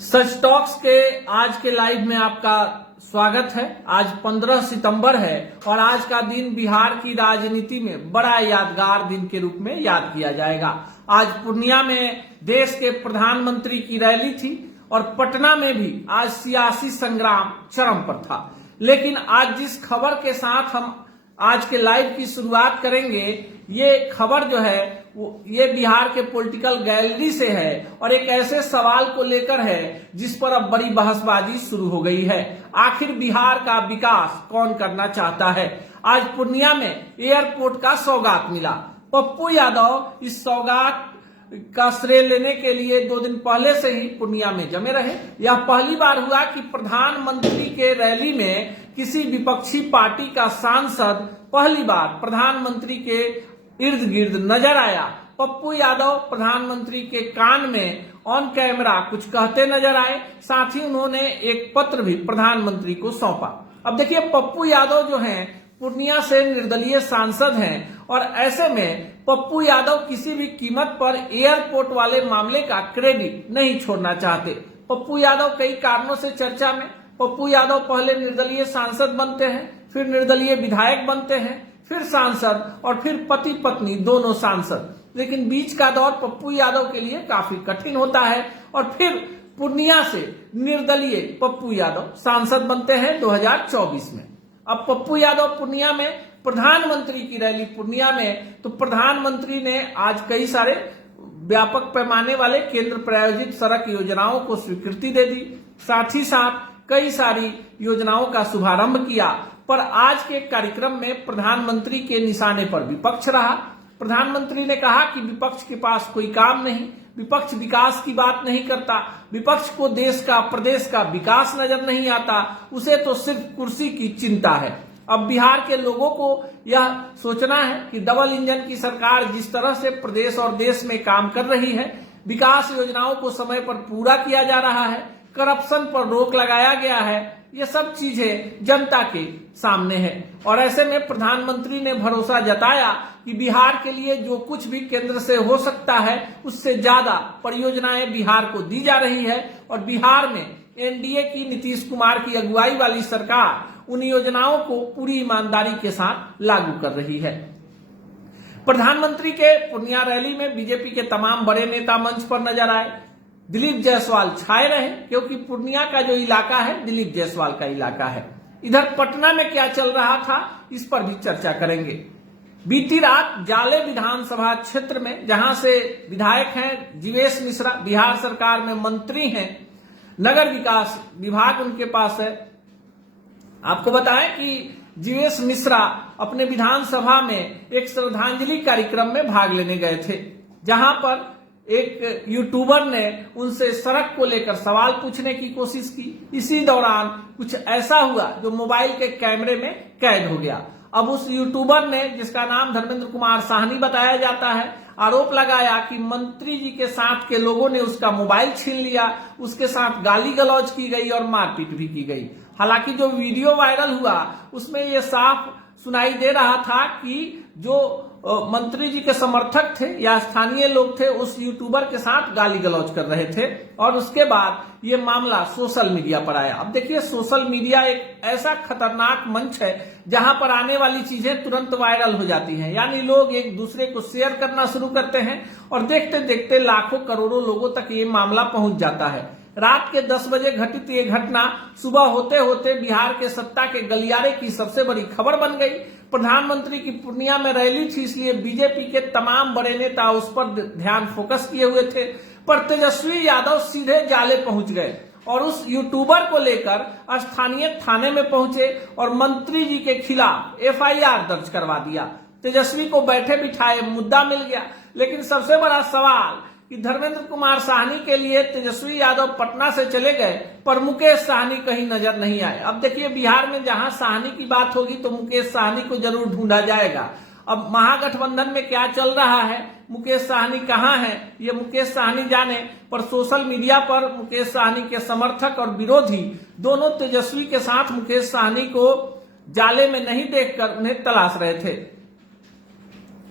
सच talks के आज के लाइव में आपका स्वागत है। आज 15 सितंबर है और आज का दिन बिहार की राजनीति में बड़ा यादगार दिन के रूप में याद किया जाएगा। आज पूर्णिया में देश के प्रधानमंत्री की रैली थी और पटना में भी आज सियासी संग्राम चरम पर था। लेकिन आज जिस खबर के साथ हम आज के लाइव की शुरुआत करेंगे, ये खबर जो है ये बिहार के पॉलिटिकल गैलरी से है और एक ऐसे सवाल को लेकर है जिस पर अब बड़ी बहसबाजी शुरू हो गई है। आखिर बिहार का विकास कौन करना चाहता है? आज पूर्णिया में एयरपोर्ट का सौगात मिला। पप्पू यादव इस सौगात का श्रेय लेने के लिए 2 दिन पहले से ही पूर्णिया में जमे रहे। यह पहली बार हुआ कि प्रधानमंत्री के रैली में किसी विपक्षी पार्टी का सांसद पहली बार प्रधानमंत्री के इर्द गिर्द नजर आया। पप्पू यादव प्रधानमंत्री के कान में ऑन कैमरा कुछ कहते नजर आए। साथ ही उन्होंने एक पत्र भी प्रधानमंत्री को सौंपा। अब देखिए, पप्पू यादव जो हैं पूर्णिया से निर्दलीय सांसद हैं और ऐसे में पप्पू यादव किसी भी कीमत पर एयरपोर्ट वाले मामले का क्रेडिट नहीं छोड़ना चाहते। पप्पू यादव कई कारणों से चर्चा में। पप्पू यादव पहले निर्दलीय सांसद बनते हैं, फिर निर्दलीय विधायक बनते हैं, फिर सांसद और फिर पति पत्नी दोनों सांसद। लेकिन बीच का दौर पप्पू यादव के लिए काफी कठिन होता है और फिर पूर्णिया से निर्दलीय पप्पू यादव सांसद बनते हैं 2024 में। अब पप्पू यादव पूर्णिया में प्रधानमंत्री की रैली पूर्णिया में, तो प्रधानमंत्री ने आज कई सारे व्यापक पैमाने वाले केंद्र प्रायोजित सड़क योजनाओं को स्वीकृति दे दी। साथ ही साथ कई सारी योजनाओं का शुभारंभ किया। पर आज के कार्यक्रम में प्रधानमंत्री के निशाने पर विपक्ष रहा। प्रधानमंत्री ने कहा कि विपक्ष के पास कोई काम नहीं, विपक्ष विकास की बात नहीं करता, विपक्ष को देश का प्रदेश का विकास नजर नहीं आता, उसे तो सिर्फ कुर्सी की चिंता है। अब बिहार के लोगों को यह सोचना है कि डबल इंजन की सरकार जिस तरह से प्रदेश और देश में काम कर रही है, विकास योजनाओं को समय पर पूरा किया जा रहा है, करप्शन पर रोक लगाया गया है, ये सब चीजें जनता के सामने है। और ऐसे में प्रधानमंत्री ने भरोसा जताया कि बिहार के लिए जो कुछ भी केंद्र से हो सकता है उससे ज्यादा परियोजनाएं बिहार को दी जा रही है और बिहार में एनडीए की नीतीश कुमार की अगुवाई वाली सरकार उन योजनाओं को पूरी ईमानदारी के साथ लागू कर रही है। प्रधानमंत्री के पूर्णिया रैली में बीजेपी के तमाम बड़े नेता मंच पर नजर आए। दिलीप जायसवाल छाए रहे क्योंकि पूर्णिया का जो इलाका है दिलीप जायसवाल का इलाका है। इधर पटना में क्या चल रहा था इस पर भी चर्चा करेंगे। बीती रात जाले विधानसभा क्षेत्र में, जहां से विधायक हैं जीवेश मिश्रा, बिहार सरकार में मंत्री हैं, नगर विकास विभाग उनके पास है। आपको बताएं कि जीवेश मिश्रा अपने विधानसभा में एक श्रद्धांजलि कार्यक्रम में भाग लेने गए थे, जहां पर एक यूट्यूबर ने उनसे सड़क को लेकर सवाल पूछने की कोशिश की। इसी दौरान कुछ ऐसा हुआ जो मोबाइल के कैमरे में कैद हो गया। अब उस यूट्यूबर ने, जिसका नाम धर्मेंद्र कुमार साहनी बताया जाता है, आरोप लगाया कि मंत्री जी के साथ के लोगों ने उसका मोबाइल छीन लिया, उसके साथ गाली गलौज की गई और मारपीट भी की गई। हालांकि जो वीडियो वायरल हुआ उसमें यह साफ सुनाई दे रहा था कि जो मंत्री जी के समर्थक थे या स्थानीय लोग थे उस यूट्यूबर के साथ गाली गलौज कर रहे थे और उसके बाद ये मामला सोशल मीडिया पर आया। अब देखिए, सोशल मीडिया एक ऐसा खतरनाक मंच है जहां पर आने वाली चीजें तुरंत वायरल हो जाती हैं। यानी लोग एक दूसरे को शेयर करना शुरू करते हैं और देखते देखते लाखों करोड़ों लोगों तक ये मामला पहुंच जाता है। रात के 10 बजे घटित ये घटना सुबह होते होते बिहार के सत्ता के गलियारे की सबसे बड़ी खबर बन गई। प्रधानमंत्री की पूर्णिया में रैली थी, इसलिए बीजेपी के तमाम बड़े नेता उस पर ध्यान फोकस किए हुए थे। पर तेजस्वी यादव सीधे जाले पहुंच गए और उस यूट्यूबर को लेकर स्थानीय थाने में पहुंचे और मंत्री जी के खिलाफ एफआईआर दर्ज करवा दिया। तेजस्वी को बैठे बिठाए मुद्दा मिल गया। लेकिन सबसे बड़ा सवाल कि धर्मेंद्र कुमार साहनी के लिए तेजस्वी यादव पटना से चले गए पर मुकेश साहनी कहीं नजर नहीं आए। अब देखिए, बिहार में जहां साहनी की बात होगी तो मुकेश साहनी को जरूर ढूंढा जाएगा। अब महागठबंधन में क्या चल रहा है, मुकेश साहनी कहां है, ये मुकेश साहनी जाने। पर सोशल मीडिया पर मुकेश साहनी के समर्थक और विरोधी दोनों तेजस्वी के साथ मुकेश साहनी को जाले में नहीं देखकर उन्हें तलाश रहे थे।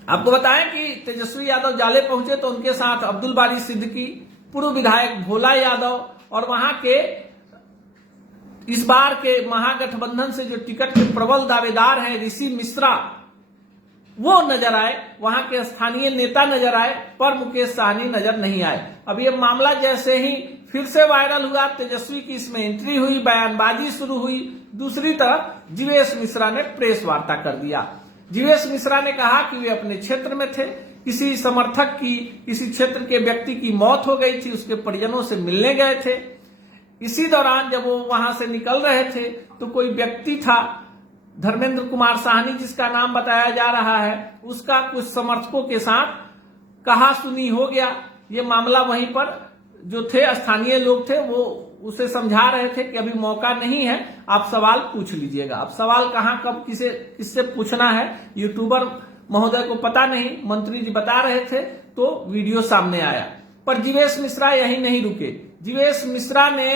आपको बताएं कि तेजस्वी यादव जाले पहुंचे तो उनके साथ अब्दुल बारी सिद्दीकी, पूर्व विधायक भोला यादव और वहां के इस बार के महागठबंधन से जो टिकट के प्रबल दावेदार हैं ऋषि मिश्रा, वो नजर आए, वहां के स्थानीय नेता नजर आए, पर मुकेश साहनी नजर नहीं आए। अब ये मामला जैसे ही फिर से वायरल हुआ, तेजस्वी की इसमें एंट्री हुई, बयानबाजी शुरू हुई। दूसरी तरफ जीवेश मिश्रा ने प्रेस वार्ता कर दिया। जीवेश मिश्रा ने कहा कि वे अपने क्षेत्र में थे, किसी समर्थक की, किसी क्षेत्र के व्यक्ति की मौत हो गई थी, उसके परिजनों से मिलने गए थे। इसी दौरान जब वो वहां से निकल रहे थे तो कोई व्यक्ति था, धर्मेंद्र कुमार साहनी जिसका नाम बताया जा रहा है, उसका कुछ समर्थकों के साथ कहा सुनी हो गया। ये मामला वहीं पर जो थे स्थानीय लोग थे वो उसे समझा रहे थे कि अभी मौका नहीं है, आप सवाल पूछ लीजिएगा। अब सवाल कहां कब किससे पूछना है यूट्यूबर महोदय को पता नहीं, मंत्री जी बता रहे थे तो वीडियो सामने आया। पर जीवेश मिश्रा यही नहीं रुके। जीवेश मिश्रा ने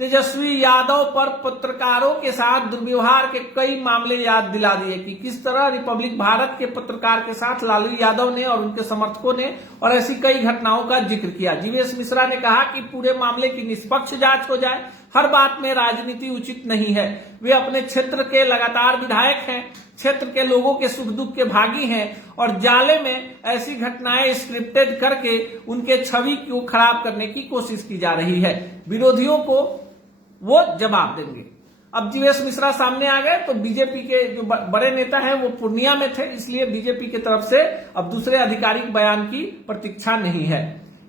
तेजस्वी यादव पर पत्रकारों के साथ दुर्व्यवहार के कई मामले याद दिला दिए कि किस तरह रिपब्लिक भारत के पत्रकार के साथ लालू यादव ने और उनके समर्थकों ने और ऐसी कई घटनाओं का जिक्र किया। जीवेश मिश्रा ने कहा कि पूरे मामले की निष्पक्ष जांच हो जाए, हर बात में राजनीति उचित नहीं है। वे अपने क्षेत्र के लगातार विधायक हैं, क्षेत्र के लोगों के सुख दुख के भागी हैं और जाले में ऐसी घटनाएं स्क्रिप्टेड करके उनके छवि को खराब करने की कोशिश की जा रही है। विरोधियों को वो जवाब देंगे। अब जीवेश मिश्रा सामने आ गए तो बीजेपी के जो बड़े नेता हैं वो पूर्णिया में थे, इसलिए बीजेपी की तरफ से अब दूसरे आधिकारिक बयान की प्रतीक्षा नहीं है।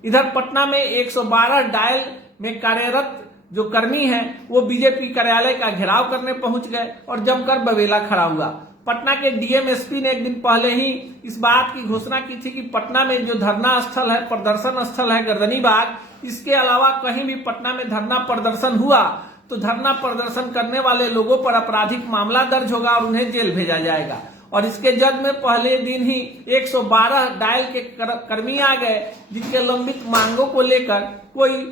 इधर पटना में 112 डायल में कार्यरत जो कर्मी हैं वो बीजेपी कार्यालय का घेराव करने पहुंच गए और जमकर बवेला खड़ा हुआ। पटना के डीएम एसपी ने एक दिन पहले ही इस बात की घोषणा की थी कि पटना में जो धरना स्थल है, प्रदर्शन स्थल है गर्दनी बाग, इसके अलावा कहीं भी पटना में धरना प्रदर्शन हुआ तो धरना प्रदर्शन करने वाले लोगों पर आपराधिक मामला दर्ज होगा और उन्हें जेल भेजा जाएगा। और इसके जज में पहले दिन ही 112 डायल के कर्मी आ गए जिनके लंबित मांगों को लेकर कोई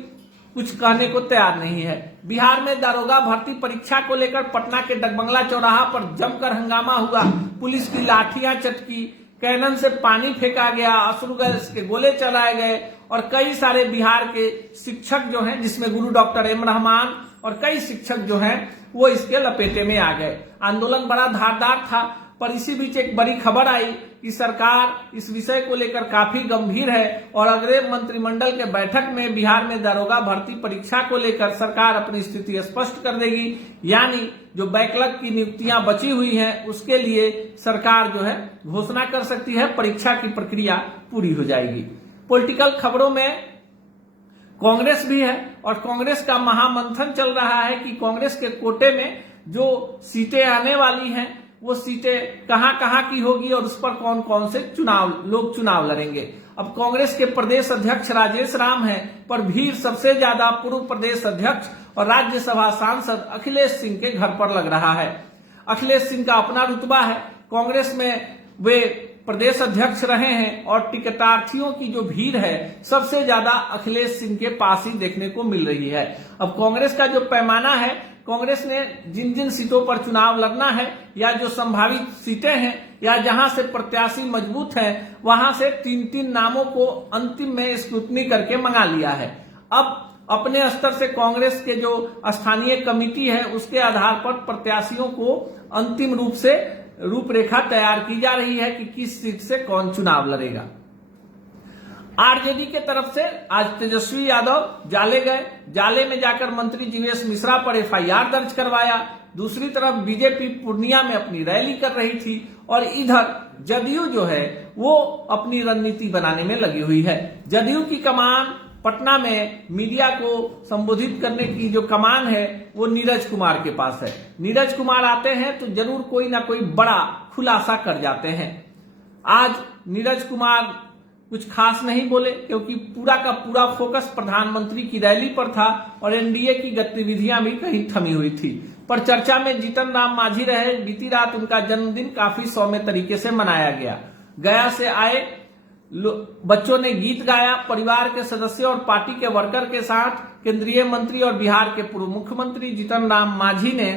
कुछ कहने को तैयार नहीं है। बिहार में दारोगा भर्ती परीक्षा को लेकर पटना के डगबंगला चौराहा पर जमकर हंगामा हुआ। पुलिस की लाठियां चटकी, कैनन से पानी फेंका गया, अश्रु गैस के गोले चलाए गए और कई सारे बिहार के शिक्षक जो हैं, जिसमें गुरु डॉक्टर एम रहमान और कई शिक्षक जो हैं वो इसके लपेटे में आ गए। आंदोलन बड़ा धारदार था, पर इसी बीच एक बड़ी खबर आई कि सरकार इस विषय को लेकर काफी गंभीर है और अगले मंत्रिमंडल के बैठक में बिहार में दारोगा भर्ती परीक्षा को लेकर सरकार अपनी स्थिति स्पष्ट कर देगी। यानी जो बैकलॉग की नियुक्तियां बची हुई हैं उसके लिए सरकार जो है घोषणा कर सकती है, परीक्षा की प्रक्रिया पूरी हो जाएगी। पॉलिटिकल खबरों में कांग्रेस भी है और कांग्रेस का महामंथन चल रहा है कि कांग्रेस के कोटे में जो सीटें आने वाली हैं वो सीटें कहां कहां की होगी और उस पर कौन कौन से लोग चुनाव लड़ेंगे। अब कांग्रेस के प्रदेश अध्यक्ष राजेश राम हैं, पर भीड़ सबसे ज्यादा पूर्व प्रदेश अध्यक्ष और राज्यसभा सांसद अखिलेश सिंह के घर पर लग रहा है। अखिलेश सिंह का अपना रुतबा है, कांग्रेस में वे प्रदेश अध्यक्ष रहे हैं और टिकटार्थियों की जो भीड़ है सबसे ज्यादा अखिलेश सिंह के पास ही देखने को मिल रही है। अब कांग्रेस का जो पैमाना है, कांग्रेस ने जिन जिन सीटों पर चुनाव लड़ना है या जो संभावित सीटें हैं या जहां से प्रत्याशी मजबूत हैं वहां से 3-3 नामों को अंतिम में स्क्रूटनी करके मंगा लिया है। अब अपने स्तर से कांग्रेस के जो स्थानीय कमेटी है उसके आधार पर प्रत्याशियों को अंतिम रूप से रूपरेखा तैयार की जा रही है कि किस सीट से कौन चुनाव लड़ेगा। आरजेडी के तरफ से आज तेजस्वी यादव जाले गए, जाले में जाकर मंत्री जीवेश मिश्रा पर एफआईआर दर्ज करवाया। दूसरी तरफ बीजेपी पूर्णिया में अपनी रैली कर रही थी और इधर जदयू जो है वो अपनी रणनीति बनाने में लगी हुई है। जदयू की कमान पटना में मीडिया को संबोधित करने की जो कमान है वो नीरज कुमार के पास है। नीरज कुमार आते हैं तो जरूर कोई ना कोई बड़ा खुलासा कर जाते हैं। आज नीरज कुमार कुछ खास नहीं बोले क्योंकि पूरा का पूरा फोकस प्रधानमंत्री की रैली पर था और एनडीए की गतिविधियां भी कहीं थमी हुई थी। पर चर्चा में जीतन राम मांझी रहे। बीती रात उनका जन्मदिन काफी सौम्य तरीके से मनाया गया। गया से आए बच्चों ने गीत गाया। परिवार के सदस्य और पार्टी के वर्कर के साथ केंद्रीय मंत्री और बिहार के पूर्व मुख्यमंत्री जीतन राम मांझी ने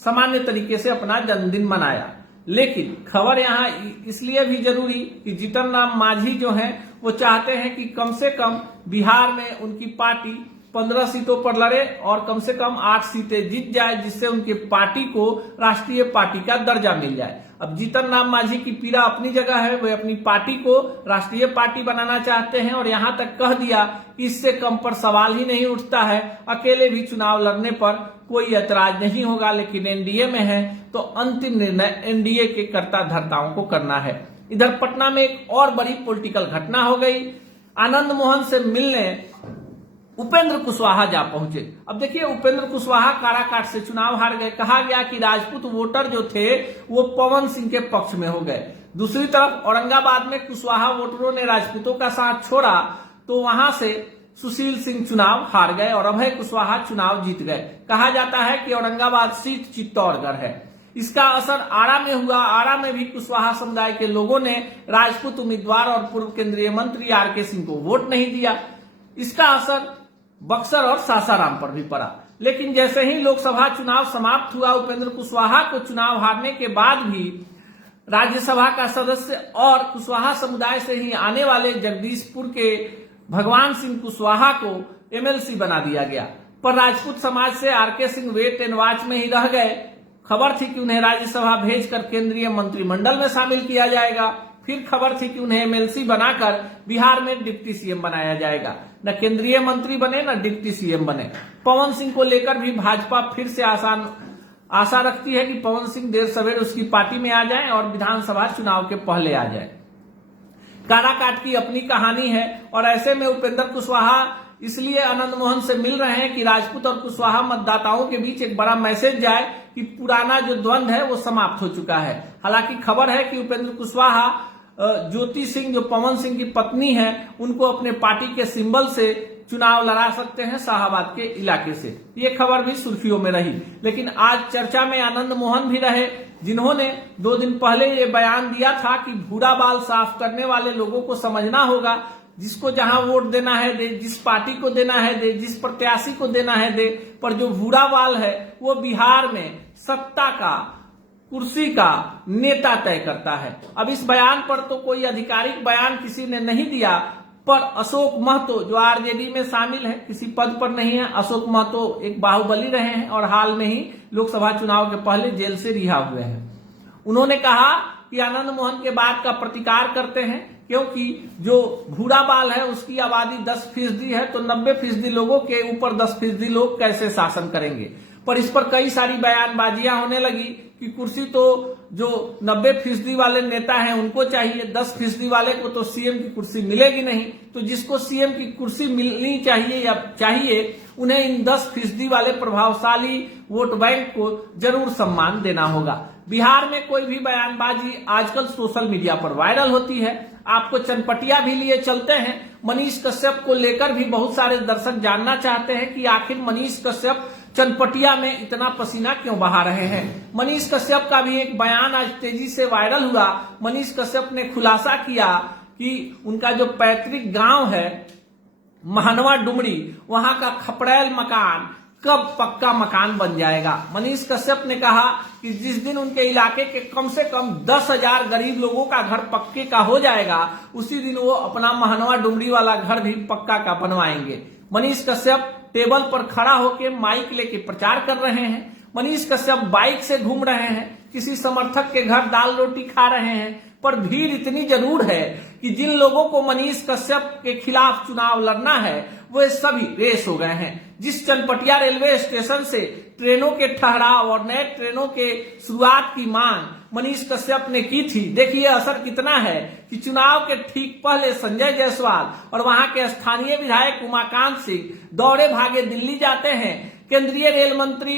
सामान्य तरीके से अपना जन्मदिन मनाया। लेकिन खबर यहाँ इसलिए भी जरूरी कि जीतन राम मांझी जो हैं वो चाहते हैं कि कम से कम बिहार में उनकी पार्टी 15 सीटों पर लड़े और कम से कम 8 सीटें जीत जाए, जिससे उनकी पार्टी को राष्ट्रीय पार्टी का दर्जा मिल जाए। अब जीतन राम मांझी की पीड़ा अपनी जगह है, वे अपनी पार्टी को राष्ट्रीय पार्टी बनाना चाहते हैं और यहां तक कह दिया कि इससे कम पर सवाल ही नहीं उठता है, अकेले भी चुनाव लड़ने पर कोई ऐतराज नहीं होगा, लेकिन एनडीए में है तो अंतिम निर्णय एनडीए के कर्ता धर्ताओं को करना है। इधर पटना में एक और बड़ी पॉलिटिकल घटना हो गई। आनंद मोहन से मिलने उपेंद्र कुशवाहा जा पहुंचे। अब देखिए, उपेंद्र कुशवाहा काराकाट से चुनाव हार गए। कहा गया कि राजपूत वोटर जो थे वो पवन सिंह के पक्ष में हो गए। दूसरी तरफ औरंगाबाद में कुशवाहा वोटरों ने राजपूतों का साथ छोड़ा तो वहां से सुशील सिंह चुनाव हार गए और अभय कुशवाहा चुनाव जीत गए। कहा जाता है कि औरंगाबाद सीट चित्तौड़गढ़ है। इसका असर आरा में हुआ। आरा में भी कुशवाहा समुदाय के लोगों ने राजपूत उम्मीदवार और पूर्व केंद्रीय मंत्री आरके सिंह को वोट नहीं दिया। इसका असर बक्सर और सासाराम पर भी पड़ा। लेकिन जैसे ही लोकसभा चुनाव समाप्त हुआ, उपेंद्र कुशवाहा को चुनाव हारने के बाद भी राज्यसभा का सदस्य और कुशवाहा समुदाय से ही आने वाले जगदीशपुर के भगवान सिंह कुशवाहा को एमएलसी बना दिया गया। पर राजपूत समाज से RK Singh wait and watch में ही रह गए। खबर थी कि उन्हें राज्यसभा भेजकर केंद्रीय मंत्रिमंडल में शामिल किया जाएगा। फिर खबर थी कि उन्हें एमएलसी बनाकर बिहार में डिप्टी सीएम बनाया जाएगा। न केंद्रीय मंत्री बने न डिप्टी सीएम बने। पवन सिंह को लेकर भी भाजपा फिर से आशा रखती है कि पवन सिंह देर सवेर उसकी पार्टी में आ जाएं और विधानसभा चुनाव के पहले आ जाएं। काराकाट की अपनी कहानी है और ऐसे में उपेंद्र कुशवाहा इसलिए आनंद मोहन से मिल रहे हैं कि राजपूत और कुशवाहा मतदाताओं के बीच एक बड़ा मैसेज जाए कि पुराना जो द्वंद्व है वो समाप्त हो चुका है। हालांकि खबर है कि उपेंद्र कुशवाहा ज्योति सिंह जो पवन सिंह की पत्नी है उनको अपने पार्टी के सिंबल से चुनाव लड़ा सकते हैं शाहाबाद के इलाके से। ये खबर भी सुर्खियों में रही। लेकिन आज चर्चा में आनंद मोहन भी रहे, जिन्होंने 2 दिन पहले ये बयान दिया था कि भूरा बाल साफ करने वाले लोगों को समझना होगा, जिसको जहां वोट देना है दे, जिस पार्टी को देना है दे, जिस प्रत्याशी को देना है दे, पर जो भूरा बाल है वो बिहार में सत्ता का, कुर्सी का नेता तय करता है। अब इस बयान पर तो कोई आधिकारिक बयान किसी ने नहीं दिया, पर अशोक महतो जो आरजेडी में शामिल है, किसी पद पर नहीं है, अशोक महतो एक बाहुबली रहे हैं और हाल में ही लोकसभा चुनाव के पहले जेल से रिहा हुए हैं। उन्होंने कहा कि आनंद मोहन के बात का प्रतिकार करते हैं, क्योंकि जो भूरा बाल है उसकी आबादी 10% है, तो 90% लोगों के ऊपर 10% लोग कैसे शासन करेंगे। पर इस पर कई सारी बयानबाजियां होने लगी कि कुर्सी तो जो 90% वाले नेता हैं उनको चाहिए, 10% वाले को तो सीएम की कुर्सी मिलेगी नहीं। तो जिसको सीएम की कुर्सी मिलनी चाहिए उन्हें इन 10% वाले प्रभावशाली वोट बैंक को जरूर सम्मान देना होगा। बिहार में कोई भी बयानबाजी आजकल सोशल मीडिया पर वायरल होती है। आपको चनपटिया भी लिए चलते हैं। मनीष कश्यप को लेकर भी बहुत सारे दर्शक जानना चाहते हैं कि आखिर मनीष कश्यप चनपटिया में इतना पसीना क्यों बहा रहे हैं। मनीष कश्यप का भी एक बयान आज तेजी से वायरल हुआ। मनीष कश्यप ने खुलासा किया कि उनका जो पैतृक गांव है महानवा डुमरी, वहां का खपड़ैल मकान कब पक्का मकान बन जाएगा। मनीष कश्यप ने कहा कि जिस दिन उनके इलाके के कम से कम 10,000 गरीब लोगों का घर पक्के का हो जाएगा, उसी दिन वो अपना महानवा डुमरी वाला घर भी पक्का का बनवाएंगे। मनीष कश्यप टेबल पर खड़ा होकर माइक लेके प्रचार कर रहे हैं। मनीष कश्यप बाइक से घूम रहे हैं, किसी समर्थक के घर दाल रोटी खा रहे हैं। पर भीड़ इतनी जरूर है कि जिन लोगों को मनीष कश्यप के खिलाफ चुनाव लड़ना है वो सभी रेस हो गए हैं। जिस चनपटिया रेलवे स्टेशन से ट्रेनों के ठहराव और नए ट्रेनों के शुरुआत की मांग मनीष कश्यप ने की थी, देखिए असर कितना है कि चुनाव के ठीक पहले संजय जायसवाल और वहां के स्थानीय विधायक उमाकांत सिंह दौड़े भागे दिल्ली जाते हैं, केंद्रीय रेल मंत्री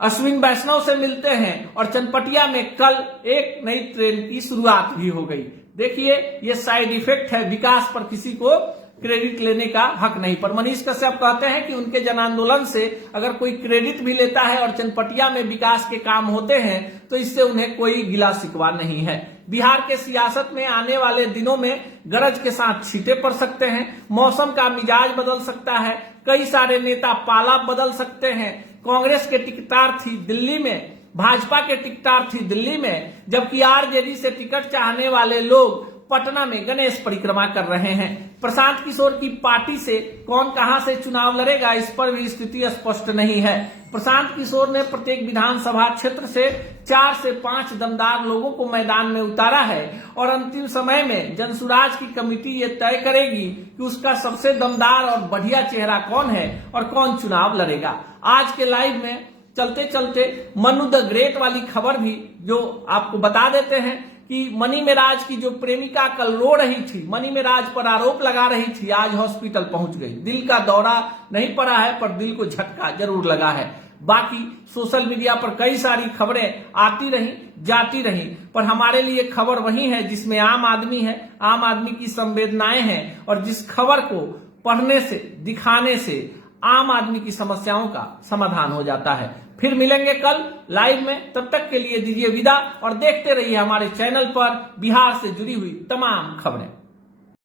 अश्विन वैष्णव से मिलते हैं और चनपटिया में कल एक नई ट्रेन की शुरुआत भी हो गई। देखिए ये साइड इफेक्ट है, विकास पर किसी को क्रेडिट लेने का हक नहीं। पर मनीष कश्यप कहते हैं कि उनके जन आंदोलन से अगर कोई क्रेडिट भी लेता है और चनपटिया में विकास के काम होते हैं तो इससे उन्हें कोई गिला शिकवा नहीं है। बिहार के सियासत में आने वाले दिनों में गरज के साथ छींटे पड़ सकते हैं, मौसम का मिजाज बदल सकता है, कई सारे नेता पाला बदल सकते हैं। कांग्रेस के टिकटॉर थी दिल्ली में भाजपा के टिकटार्थी दिल्ली में, जबकि आरजेडी से टिकट चाहने वाले लोग पटना में गणेश परिक्रमा कर रहे हैं। प्रशांत किशोर की पार्टी से कौन कहां से चुनाव लड़ेगा, इस पर भी स्थिति स्पष्ट नहीं है। प्रशांत किशोर ने प्रत्येक विधानसभा क्षेत्र से 4 से 5 दमदार लोगों को मैदान में उतारा है और अंतिम समय में जनसुराज की कमेटी ये तय करेगी कि उसका सबसे दमदार और बढ़िया चेहरा कौन है और कौन चुनाव लड़ेगा। आज के लाइव में चलते चलते मनु द ग्रेट वाली खबर भी जो आपको बता देते हैं कि मनी मेराज की जो प्रेमिका कल रो रही थी, मनी मेराज पर आरोप लगा रही थी, आज हॉस्पिटल पहुंच गई। दिल का दौरा नहीं पड़ा है पर दिल को झटका जरूर लगा है। बाकी सोशल मीडिया पर कई सारी खबरें आती रही जाती रही, पर हमारे लिए खबर वही है जिसमें आम आदमी है, आम आदमी की संवेदनाएं हैं और जिस खबर को पढ़ने से दिखाने से आम आदमी की समस्याओं का समाधान हो जाता है। फिर मिलेंगे कल लाइव में, तब तक के लिए दीजिए विदा और देखते रहिए हमारे चैनल पर बिहार से जुड़ी हुई तमाम खबरें।